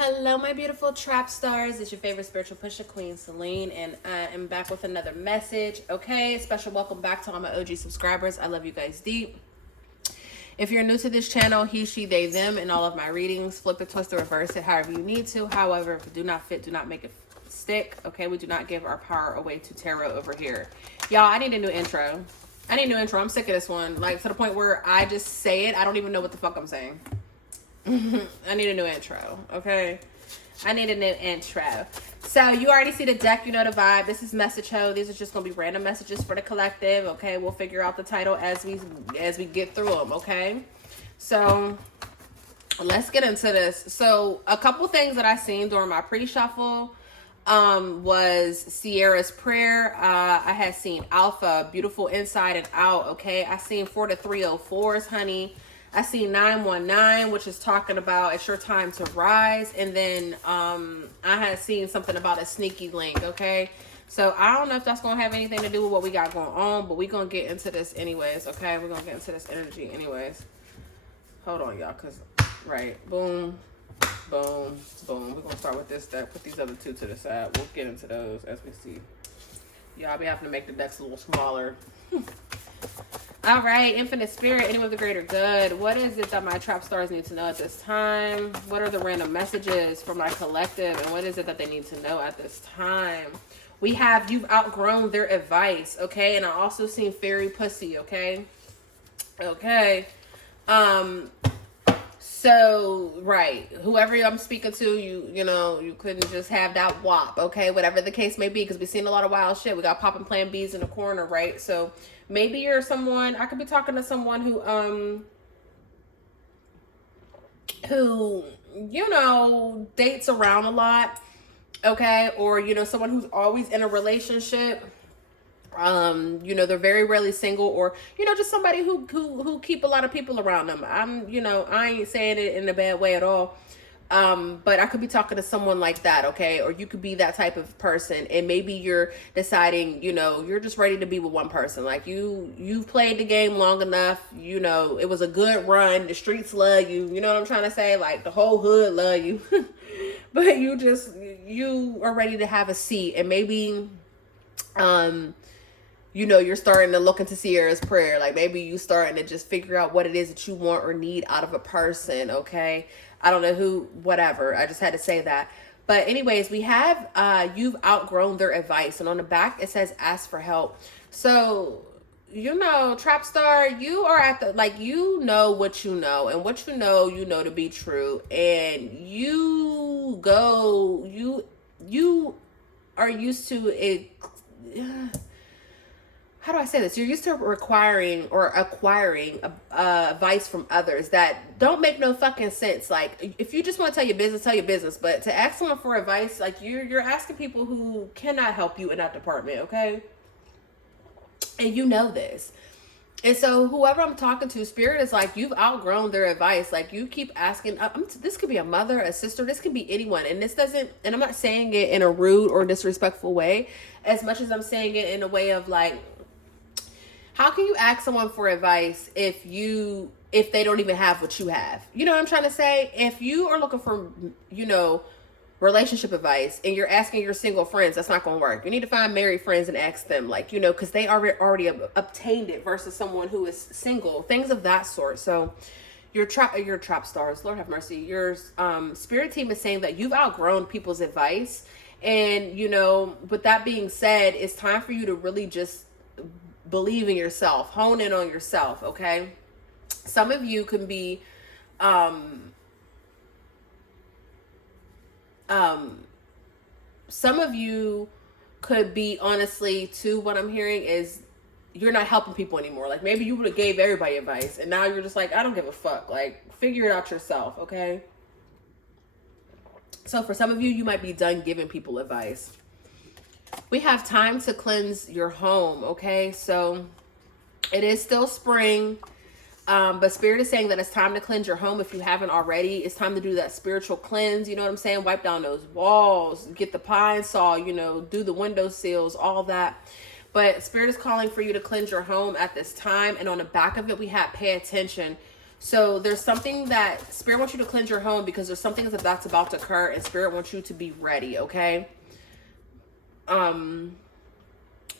Hello, my beautiful trap stars. It's your favorite spiritual pusher, Queen Celine, and I am back with another message. Okay, special welcome back to all my OG subscribers. I love you guys deep. If you're new to this channel, he, she, they, them, and all of my readings, flip it, twist it, reverse it, however you need to. However, if it do not fit, do not make it stick. Okay, we do not give our power away to tarot over here. Y'all, I need a new intro. I'm sick of this one. Like, to the point where I just say it, I don't even know what the fuck I'm saying. I need a new intro, okay? I need a new intro. So you already see the deck, you know the vibe. This is Message Ho. These are just gonna be random messages for the collective, okay? We'll figure out the title as we get through them, okay? So let's get into this. So a couple things that I seen during my pre-shuffle was Sierra's prayer. I had seen Alpha, beautiful inside and out, okay? I seen 4 to 304s, honey. I see 919, which is talking about it's your time to rise. And then I had seen something about a sneaky link, okay? So I don't know if that's going to have anything to do with what we got going on, but we're going to get into this anyways, okay? We're going to get into this energy anyways. Hold on, y'all, because, right, boom, boom, boom. We're going to start with this deck. Put these other two to the side. We'll get into those as we see. Y'all be having to make the decks a little smaller. All right, Infinite Spirit, anyone with the greater good. What is it that my trap stars need to know at this time? What are the random messages for my collective? And what is it that they need to know at this time? We have you've outgrown their advice, okay? And I also seen fairy pussy, okay? Okay. So, right, whoever I'm speaking to, you know, you couldn't just have that wop, okay? Whatever the case may be, because we've seen a lot of wild shit. We got popping Plan Bs in the corner, right? So maybe you're someone, I could be talking to someone who, you know, dates around a lot, okay? Or, you know, someone who's always in a relationship. You know, they're very rarely single, or, you know, just somebody who keep a lot of people around them. You know, I ain't saying it in a bad way at all. But I could be talking to someone like that, okay? Or you could be that type of person, and maybe you're deciding, you know, you're just ready to be with one person. Like you've played the game long enough, you know, it was a good run. The streets love you. You know what I'm trying to say? Like the whole hood love you. But you are ready to have a seat, and maybe, you know, you're starting to look into Sierra's prayer. Like maybe you starting to just figure out what it is that you want or need out of a person, okay? I don't know who, whatever. I just had to say that. But anyways, we have you've outgrown their advice. And on the back, it says ask for help. So, you know, Trap Star, you are at the, like, you know what you know. And what you know to be true. And you are used to it. How do I say this? You're used to requiring or acquiring advice from others that don't make no fucking sense. Like, if you just want to tell your business, tell your business. But to ask someone for advice, like, you're asking people who cannot help you in that department, okay? And you know this. And so whoever I'm talking to, Spirit is like, you've outgrown their advice. Like, you keep asking, this could be a mother, a sister, this could be anyone. And this doesn't, and I'm not saying it in a rude or disrespectful way, as much as I'm saying it in a way of like, how can you ask someone for advice if they don't even have what you have? You know what I'm trying to say? If you are looking for, you know, relationship advice and you're asking your single friends, that's not going to work. You need to find married friends and ask them, like, you know, because they already obtained it versus someone who is single, things of that sort. So your trap stars, Lord have mercy. Your spirit team is saying that you've outgrown people's advice. And, you know, with that being said, it's time for you to really just believe in yourself, hone in on yourself, okay? Some of you can be some of you could be, honestly, too, what I'm hearing is you're not helping people anymore. Like maybe you would have gave everybody advice and now you're just like, I don't give a fuck. Like, figure it out yourself, okay? So for some of you, you might be done giving people advice. We have time to cleanse your home, okay? So it is still spring, but Spirit is saying that it's time to cleanse your home if you haven't already. It's time to do that spiritual cleanse, you know what I'm saying? Wipe down those walls, get the pine saw, you know, do the window sills, all that. But Spirit is calling for you to cleanse your home at this time. And on the back of it, we have pay attention. So there's something that Spirit wants you to cleanse your home because there's something that's about to occur, and Spirit wants you to be ready, okay?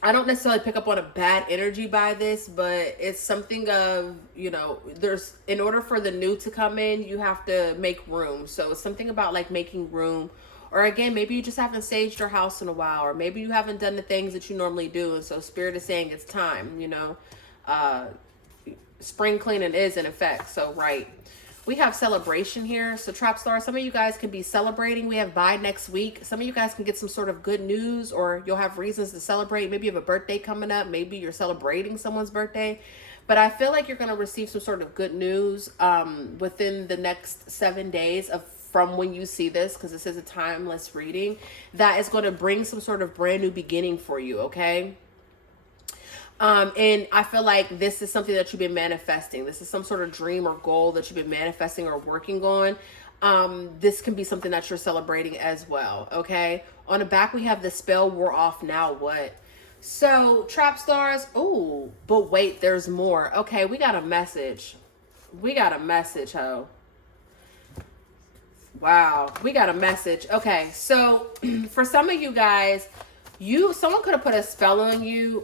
I don't necessarily pick up on a bad energy by this, but it's something of, you know, there's, in order for the new to come in, you have to make room. So it's something about like making room, or again, maybe you just haven't staged your house in a while, or maybe you haven't done the things that you normally do. And so Spirit is saying it's time, you know, spring cleaning is in effect. So, right. We have celebration here. So Trap Star, some of you guys can be celebrating. We have by next week. Some of you guys can get some sort of good news, or you'll have reasons to celebrate. Maybe you have a birthday coming up. Maybe you're celebrating someone's birthday. But I feel like you're going to receive some sort of good news within the next 7 days from when you see this, because this is a timeless reading, that is going to bring some sort of brand new beginning for you, okay? And I feel like this is something that you've been manifesting. This is some sort of dream or goal that you've been manifesting or working on. This can be something that you're celebrating as well. Okay. On the back, we have the spell wore off. Now what? So Trap Stars. Oh, but wait, there's more. Okay. We got a message. We got a message, ho. Wow. We got a message. Okay. So for some of you guys, someone could have put a spell on you.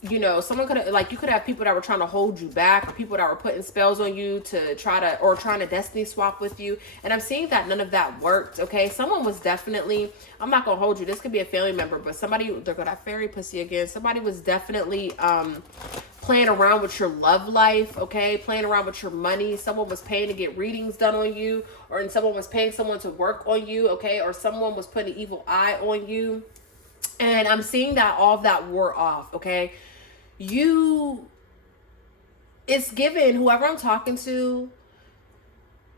You know, someone could have, like, you could have people that were trying to hold you back, or people that were putting spells on you to trying to destiny swap with you. And I'm seeing that none of that worked. Okay. Someone was definitely, I'm not going to hold you. This could be a family member, but somebody, they're going to have fairy pussy again. Somebody was definitely, playing around with your love life. Okay. Playing around with your money. Someone was paying to get readings done on you, or someone was paying someone to work on you. Okay. Or someone was putting an evil eye on you. And I'm seeing that all of that wore off. Okay. It's given, whoever I'm talking to,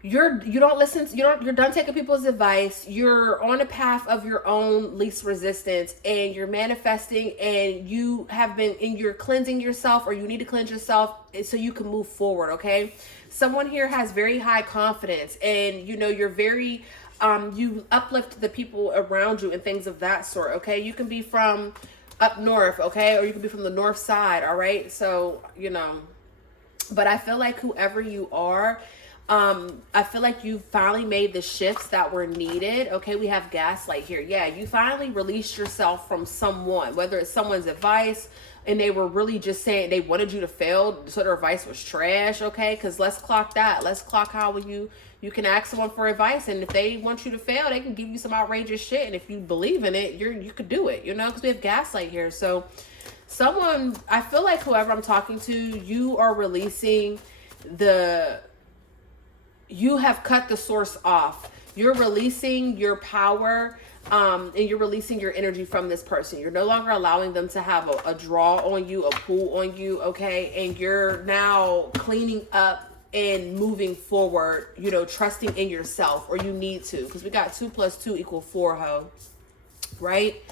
you're done taking people's advice. You're on a path of your own least resistance, and you're manifesting, and you have been, and you're cleansing yourself, or you need to cleanse yourself so you can move forward. Okay. Someone here has very high confidence, and you know, you're very, you uplift the people around you and things of that sort. Okay. You can be from up north, okay, or you could be from the north side, all right? So, you know, but I feel like whoever you are, I feel like you finally made the shifts that were needed. Okay, we have gaslight here. Yeah, you finally released yourself from someone, whether it's someone's advice and they were really just saying they wanted you to fail, so their advice was trash. Okay, because let's clock that. Let's clock how you can ask someone for advice, and if they want you to fail, they can give you some outrageous shit. And if you believe in it, you could do it, you know, because we have gaslight here. So someone, I feel like whoever I'm talking to, you are releasing you have cut the source off. You're releasing your power, and you're releasing your energy from this person. You're no longer allowing them to have a draw on you, a pull on you, okay? And you're now cleaning up and moving forward, you know, trusting in yourself, or you need to, because we got 2 + 2 = 4, ho, right?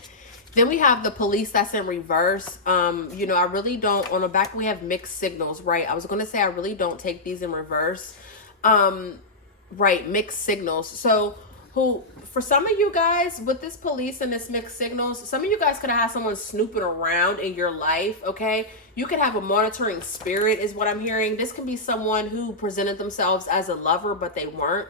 Then we have the police that's in reverse. You know, I really don't, on the back we have mixed signals, right? I was going to say I really don't take these in reverse. Right, mixed signals. So for some of you guys with this police and this mixed signals, some of you guys could have had someone snooping around in your life. Okay. You could have a monitoring spirit is what I'm hearing. This can be someone who presented themselves as a lover, but they weren't.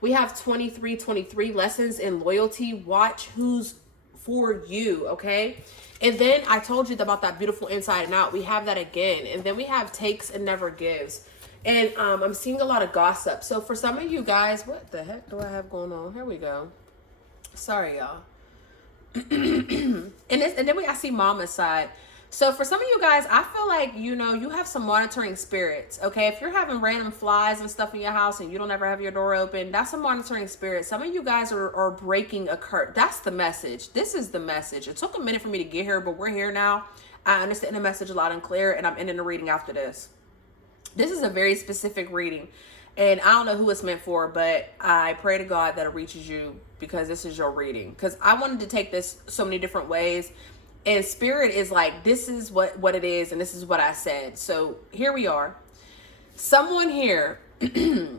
We have 23 lessons in loyalty. Watch who's for you. Okay. And then I told you about that beautiful inside and out. We have that again. And then we have takes and never gives. And I'm seeing a lot of gossip. So for some of you guys, what the heck do I have going on? Here we go. Sorry, y'all. and then I see Mama's side. So for some of you guys, I feel like, you know, you have some monitoring spirits. Okay. If you're having random flies and stuff in your house and you don't ever have your door open, that's a monitoring spirit. Some of you guys are breaking a curse. That's the message. This is the message. It took a minute for me to get here, but we're here now. I understand the message loud and clear, and I'm ending the reading after this. This is a very specific reading, and I don't know who it's meant for, but I pray to God that it reaches you, because this is your reading. Because I wanted to take this so many different ways, and spirit is like, this is what it is, and this is what I said. So here we are. Someone here, I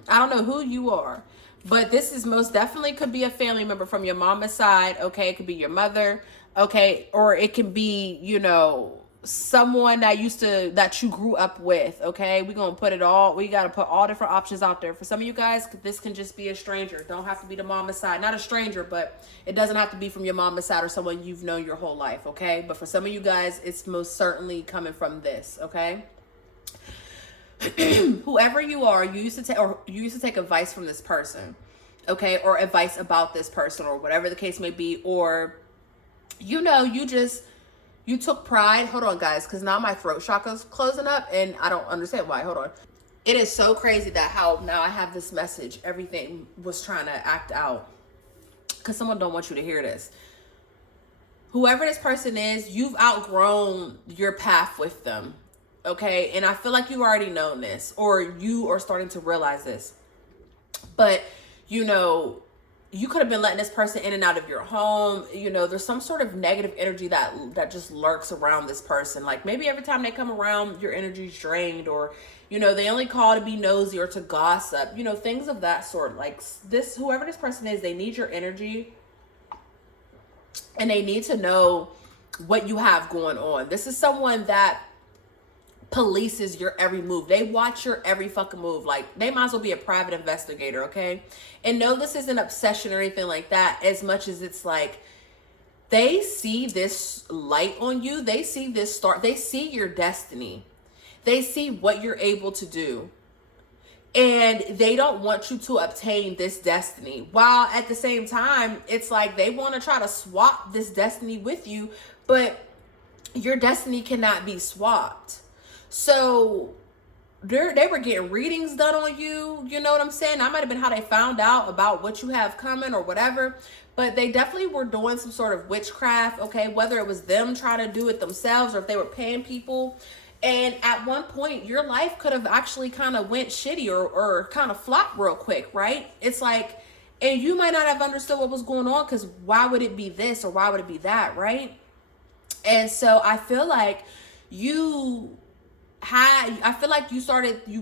don't know who you are, but this is most definitely could be a family member from your mama's side. Okay, it could be your mother. Okay, or it can be, you know, someone that you grew up with. Okay, we got to put all different options out there. For some of you guys, this can just be a stranger. Don't have to be the mama's side, not a stranger, but it doesn't have to be from your mama's side or someone you've known your whole life. Okay, but for some of you guys, it's most certainly coming from this. Okay. Whoever you are, you used to take advice from this person, okay, or advice about this person, or whatever the case may be, or you took pride. Hold on, guys, because now my throat chakra's closing up, and I don't understand why. Hold on. It is so crazy that how now I have this message. Everything was trying to act out because someone don't want you to hear this. Whoever this person is, you've outgrown your path with them. Okay, and I feel like you've already known this, or you are starting to realize this. But, you could have been letting this person in and out of your home. There's some sort of negative energy that just lurks around this person. Like maybe every time they come around, your energy's drained, or, they only call to be nosy or to gossip, things of that sort. Like whoever this person is, they need your energy, and they need to know what you have going on. This is someone that polices your every move. They watch your every fucking move. Like they might as well be a private investigator, okay? And no, this isn't obsession or anything like that, as much as it's like they see this light on you. They see this start. They see your destiny. They see what you're able to do. And they don't want you to obtain this destiny. While at the same time, it's like they want to try to swap this destiny with you, but your destiny cannot be swapped. So they were getting readings done on you. You know what I'm saying? That might have been how they found out about what you have coming or whatever. But they definitely were doing some sort of witchcraft, okay? Whether it was them trying to do it themselves or if they were paying people. And at one point, your life could have actually kind of went shitty or kind of flopped real quick, right? It's like, and you might not have understood what was going on, because why would it be this or why would it be that, right? And so I feel like you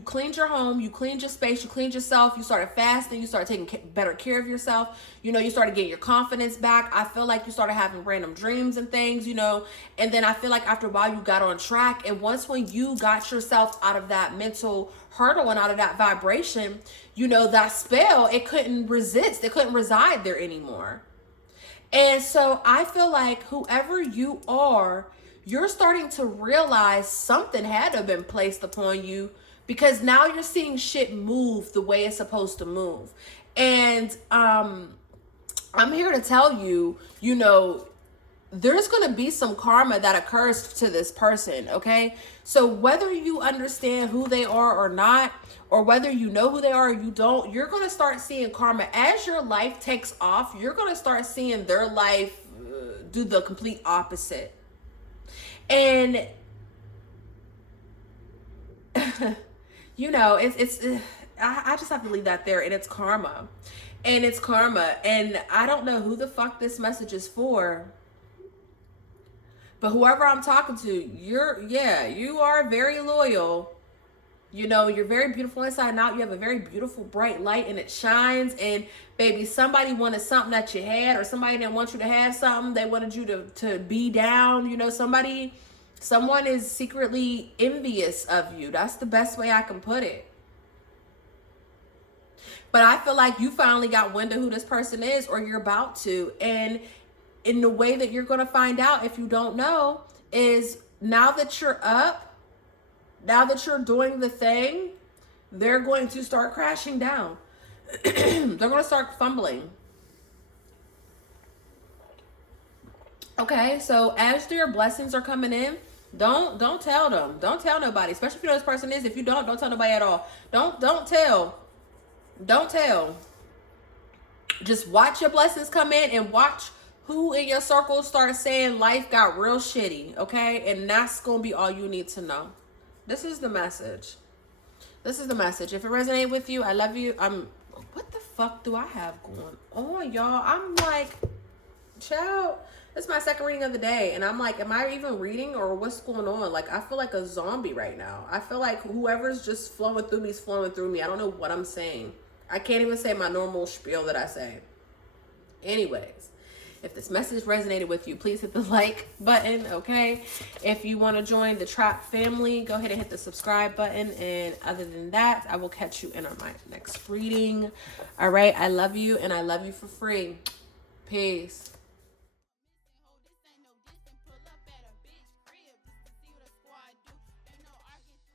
cleaned your home, you cleaned your space, you cleaned yourself, you started fasting, you started taking better care of yourself, you started getting your confidence back. I feel like you started having random dreams and things, and then I feel like after a while you got on track. And when you got yourself out of that mental hurdle and out of that vibration, that spell, it couldn't reside there anymore. And so I feel like whoever you are, you're starting to realize something had to have been placed upon you, because now you're seeing shit move the way it's supposed to move. And I'm here to tell you, there's going to be some karma that occurs to this person, okay? So whether you understand who they are or not, or whether you know who they are or you don't, you're going to start seeing karma. As your life takes off, you're going to start seeing their life do the complete opposite. And I just have to leave that there. And it's karma. And I don't know who the fuck this message is for, but whoever I'm talking to, you are very loyal. You're very beautiful inside and out. You have a very beautiful bright light, and it shines. And baby, somebody wanted something that you had, or somebody didn't want you to have something. They wanted you to be down. Someone is secretly envious of you. That's the best way I can put it. But I feel like you finally got wind of who this person is, or you're about to. And in the way that you're going to find out, if you don't know, is now that you're up, now that you're doing the thing, they're going to start crashing down. They're going to start fumbling. Okay, so as your blessings are coming in, don't tell them. Don't tell nobody, especially if you know this person is. If you don't tell nobody at all. Don't tell. Don't tell. Just watch your blessings come in, and watch who in your circle start saying life got real shitty, okay? And that's going to be all you need to know. This is the message. If it resonates with you, I love you. What the fuck do I have going on, y'all? I'm like, child, this is my second reading of the day. And I'm like, am I even reading, or what's going on? Like, I feel like a zombie right now. I feel like whoever's just flowing through me is flowing through me. I don't know what I'm saying. I can't even say my normal spiel that I say. Anyways, If this message resonated with you, please hit the like button, okay? If you want to join the Trap family, go ahead and hit the subscribe button. And other than that, I will catch you in my next reading. All right, I love you, and I love you for free. Peace.